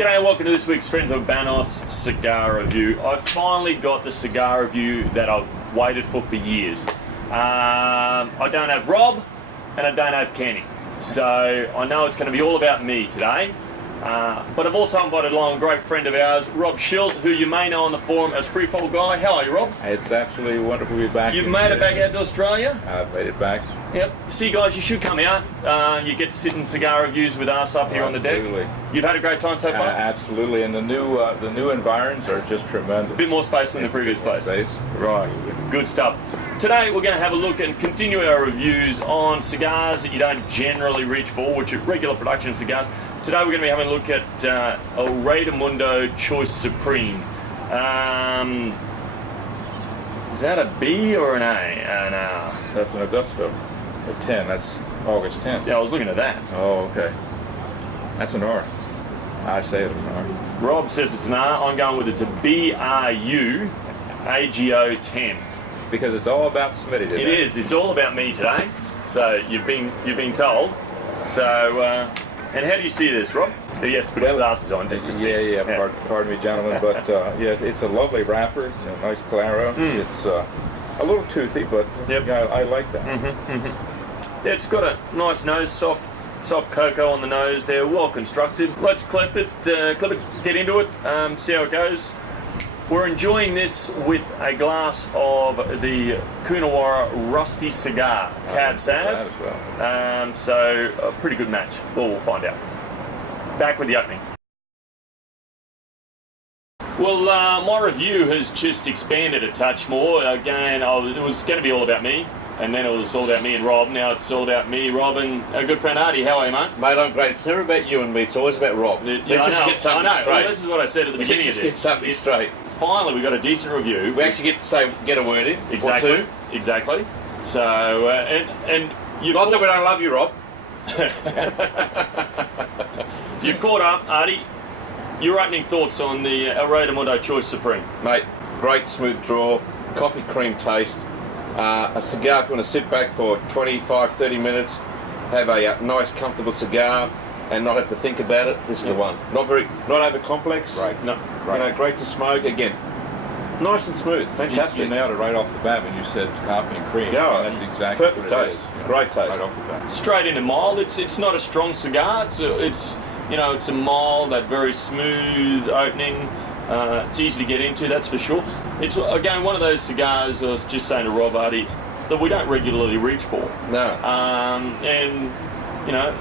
G'day and welcome to this week's Friends of Banos cigar review. I finally got the cigar review that I've waited for years. I don't have Rob and I don't have Kenny, so I know it's going to be all about me today. But I've also invited along a great friend of ours, Rob Schilt, who you may know on the forum as Freefall Guy. How are you, Rob? It's absolutely wonderful to be back. You've made it back out to Australia? I've made it back. Yep. See, guys, you should come out. You get to sit in cigar reviews with us up here on the deck. Absolutely. You've had a great time so far? Absolutely, and the new environs are just tremendous. A bit more space than the previous place. Space. Right, good stuff. Today we're going to have a look and continue our reviews on cigars that you don't generally reach for, which are regular production cigars. Today we're going to be having a look at ERDM Choix Supreme. Is that a B or an A? No. That's an Augusta. A 10. That's August 10th. Yeah, I was looking at that. Oh, okay. That's an R. I say it's an R. Rob says it's an R. I'm going with it's a BRU AGO 10. Because it's all about Smitty today. It is. It's all about me today. So you've been told. So and how do you see this, Rob? He has to put his glasses on just to see. Yeah. Pardon me, gentlemen, but yeah, it's a lovely wrapper. Nice Claro. It's a little toothy, but yeah, I like that. Yeah, it's got a nice nose, soft cocoa on the nose there, well constructed. Let's clip it, get into it, see how it goes. We're enjoying this with a glass of the Coonawarra Rusty Cigar Cab Sav. Well. So a pretty good match. Well, we'll find out. Back with the opening. Well, my review has just expanded a touch more. Again, it was going to be all about me, and then it was all about me and Rob. Now it's all about me, Rob, and a good friend Artie. How are you, mate? Mate, I'm great. It's never about you and me. It's always about Rob. Let's just get something straight. Well, this is what I said at the beginning Let's of just this. get something straight. Finally, we got a decent review. We actually get to get a word in. Exactly. Or two. Exactly. So, and you've Not that we don't love you, Rob. You've caught up, Artie. Your opening thoughts on the ERDM Choix Supreme? Mate, great smooth draw, coffee cream taste. A cigar if you want to sit back for 25, 30 minutes, have a nice, comfortable cigar, and not have to think about it. This is the one. Not over complex. Right. No. You know, great to smoke. Again, nice and smooth. Fantastic. You nailed it right off the bat when you said coffee and cream. Yeah, that's exactly perfect what it taste. is, you know, Great taste. Right off the bat. Straight in and mild. It's not a strong cigar. It's a mild, that very smooth opening. It's easy to get into, that's for sure. It's again one of those cigars. I was just saying to Rob, Artie, that we don't regularly reach for. No. And you know,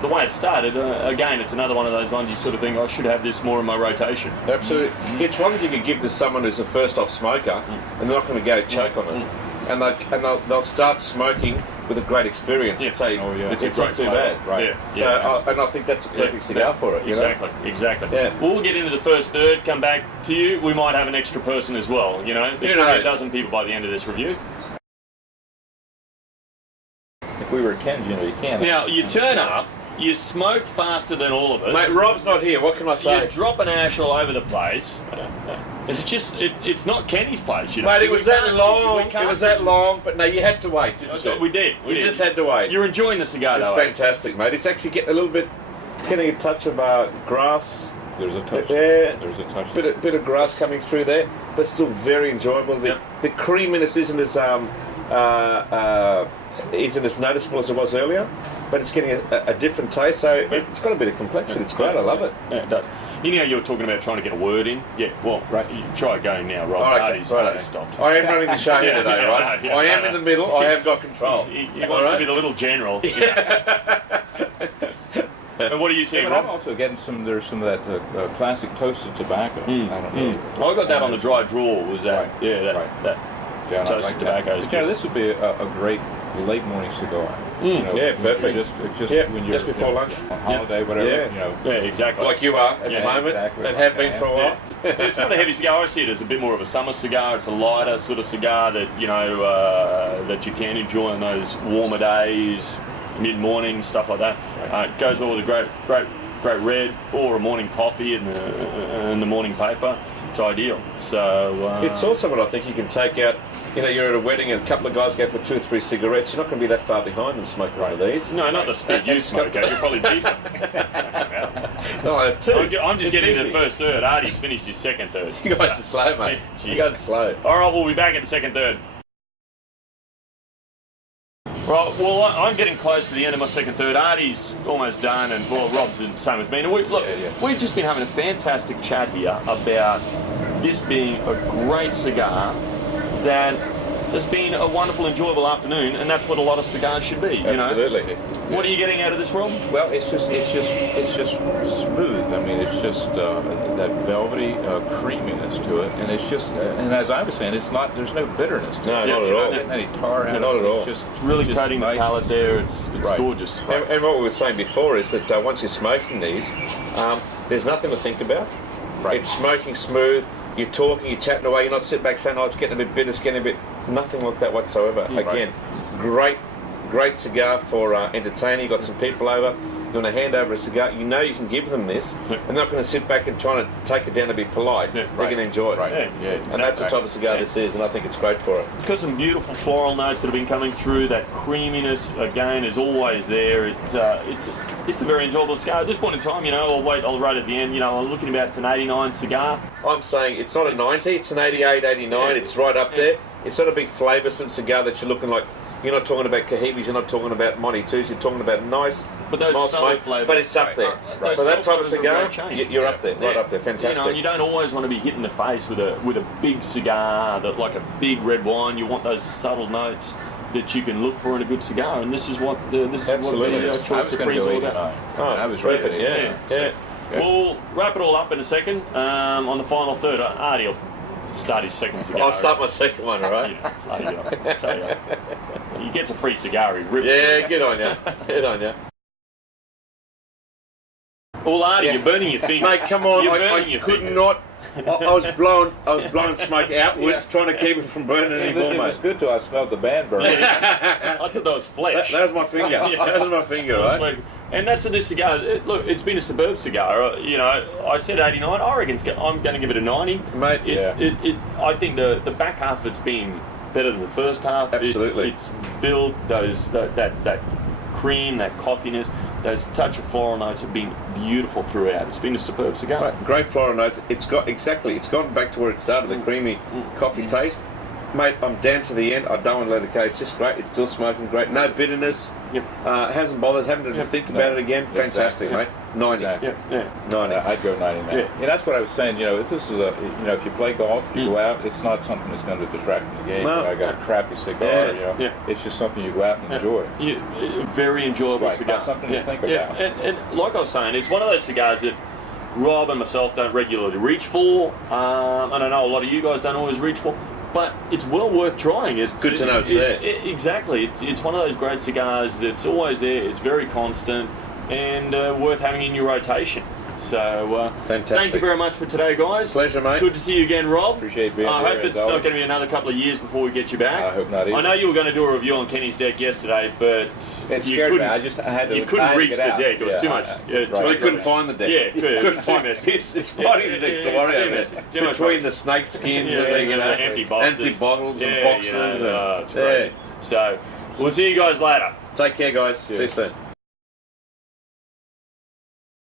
the way it started, again, it's another one of those ones you sort of think, I should have this more in my rotation. Absolutely. It's one that you can give to someone who's a first-off smoker, and they're not going to go choke on it. And they'll start smoking with a great experience and say, it's not too bad. Right. Yeah. And I think that's a perfect cigar for it. You know? Exactly. Yeah. We'll get into the first third, come back to you. We might have an extra person as well, you know. There could be a dozen people by the end of this review. If we were Kenyan, we can. Now, you turn up, you smoke faster than all of us. Mate, Rob's not here. What can I say? You drop an ash all over the place. It's just, it's not Kenny's place, you know. Mate, it was that long. But no, you had to wait, didn't you? We did. We just had to wait. You're enjoying the cigar, though. It's fantastic, mate. It's actually getting a touch of grass. There's a touch. Yeah, There's a touch. Bit of grass coming through there, but still very enjoyable. The creaminess isn't as noticeable as it was earlier, but it's getting a different taste. So it's got a bit of complexity. It's great. I love it. Yeah, it does. You know, you were talking about trying to get a word in. Yeah, well, right. You try going now, Rob. Right, Stopped. I am running the show here today, right? I am in the middle. I have got control. He wants to be the little general. And what are you seeing, But Rob? I'm also getting there's some of that classic toasted tobacco. I don't know. I got that on the dry draw. Was that? Right. Yeah, that Yeah, toasted like tobacco. But, this would be a great late morning cigar. You know, Yeah, perfect. It's just when you're just before lunch. on holiday, whatever. Yeah. You know. Yeah, exactly. Like you are at the moment, exactly. and have been for a while. It's not a heavy cigar. I see it as a bit more of a summer cigar. It's a lighter sort of cigar that that you can enjoy on those warmer days, mid-morning, stuff like that. It goes well with a great red or a morning coffee and the morning paper. It's ideal. So it's also what I think you can take out you know, you're at a wedding and a couple of guys go for 2 or 3 cigarettes, you're not going to be that far behind them smoking one of these. No, not the speed you smoke at. You're probably deeper. No, I have 2. I'm just It's getting to easy. the first third. Artie's finished his second third. You guys are slow, mate. Yeah, You guys are slow. All right, we'll be back in the second third. Right, well, I'm getting close to the end of my second third. Artie's almost done, and well, Rob's the same with me. And we've just been having a fantastic chat here about this being a great cigar that has been a wonderful, enjoyable afternoon, and that's what a lot of cigars should be. You Absolutely. know? What are you getting out of this, Rob? Well, it's just smooth. I mean, it's just that velvety creaminess to it, and it's just, and as I was saying, it's not. There's no bitterness to No, it. not at all. Not getting any tar out. Not of at it. all. It's really coating the palate there. It's Right. gorgeous. And what we were saying before is that once you're smoking these, there's nothing to think about. Right. It's smoking smooth. You're talking, you're chatting away. You're not sitting back saying, "Oh, it's getting a bit bitter, it's getting a bit." Nothing like that whatsoever. Again, great cigar for entertaining. You've got some people over. You want to hand over a cigar. You know you can give them this. They're not going to sit back and try to take it down to be polite. They're going to enjoy it. Right. Yeah. And that's the type of cigar this is, and I think it's great for it. It's got some beautiful floral notes that have been coming through. That creaminess, again, is always there. It's a very enjoyable cigar. At this point in time, you know, I'll rate at the end. You know, I'm looking about it's an 89 cigar. I'm saying it's not a 90, it's an 88, 89. It's right up there. It's not a big flavoursome cigar that you're looking like. You're not talking about Kahibis, you're not talking about Monty Twos, you're talking about nice, But those mild subtle smoke, flavours, but it's up there. Those For that subtle type of flavours are a cigar, great change. you're up there, right up there, fantastic. You know, you don't always want to be hit in the face with a big cigar, like a big red wine. You want those subtle notes that you can look for in a good cigar, and this is what the Absolutely. Choice Supreme's all about. I was perfect. Yeah. We'll wrap it all up in a second. On the final third, Artie will start his second cigar. I'll start my second one, all right? Yeah, bloody hell. So, he gets a free cigar, he rips Yeah, it. good on you. Good on you. Well, Artie, you're burning your finger. Mate, come on, You're I burning your could fingers. not. I was blowing smoke outwards, trying to keep it from burning anymore, It was mate. good till I smelled the band burn. I thought that was flesh. That was my finger. That was my finger, right? And that's what this cigar. Look, it's been a superb cigar. You know, I said 89. I reckon I'm going to give it a 90. Mate, I think the back half of it's been better than the first half. Absolutely. It's built that cream, that coffeeness, those touch of floral notes have been beautiful throughout. It's been a superb cigar. Right, great floral notes. It's gone back to where it started, the creamy coffee taste. Mate, I'm down to the end. I don't want to let it go. It's just great. It's still smoking great. No bitterness. Yep. Hasn't bothered. Haven't had to think about it again. Fantastic, mate. 90. Exactly. Yeah. 90. I'd go 99. Yeah. Yeah, that's what I was saying. You know, this is if you play golf, you go out. It's not something that's going to distract from the game. No. I got a crappy cigar. Yeah. It's just something you go out and enjoy. Very enjoyable Right, cigar. not something to think about. And like I was saying, it's one of those cigars that Rob and myself don't regularly reach for. And I know a lot of you guys don't always reach for. But it's well worth trying. It's good to know it's there. Exactly. It's one of those great cigars that's always there. It's very constant and worth having in your rotation. So, Fantastic. thank you very much for today, guys. Pleasure, mate. Good to see you again, Rob. Appreciate being I here, hope as it's not always. going to be another couple of years before we get you back. I hope not either. I know you were going to do a review on Kenny's deck yesterday, but It you scared me. couldn't. I had to. You I couldn't had to reach get the out. deck. It was too much. Right. We couldn't find the deck. Yeah, it was too messy. It's finding the decks to worry too about. messy. Too much Between work. the snake skins Yeah, and the, empty boxes, and boxes. it's crazy. So we'll see you guys later. Take care, guys. See you soon.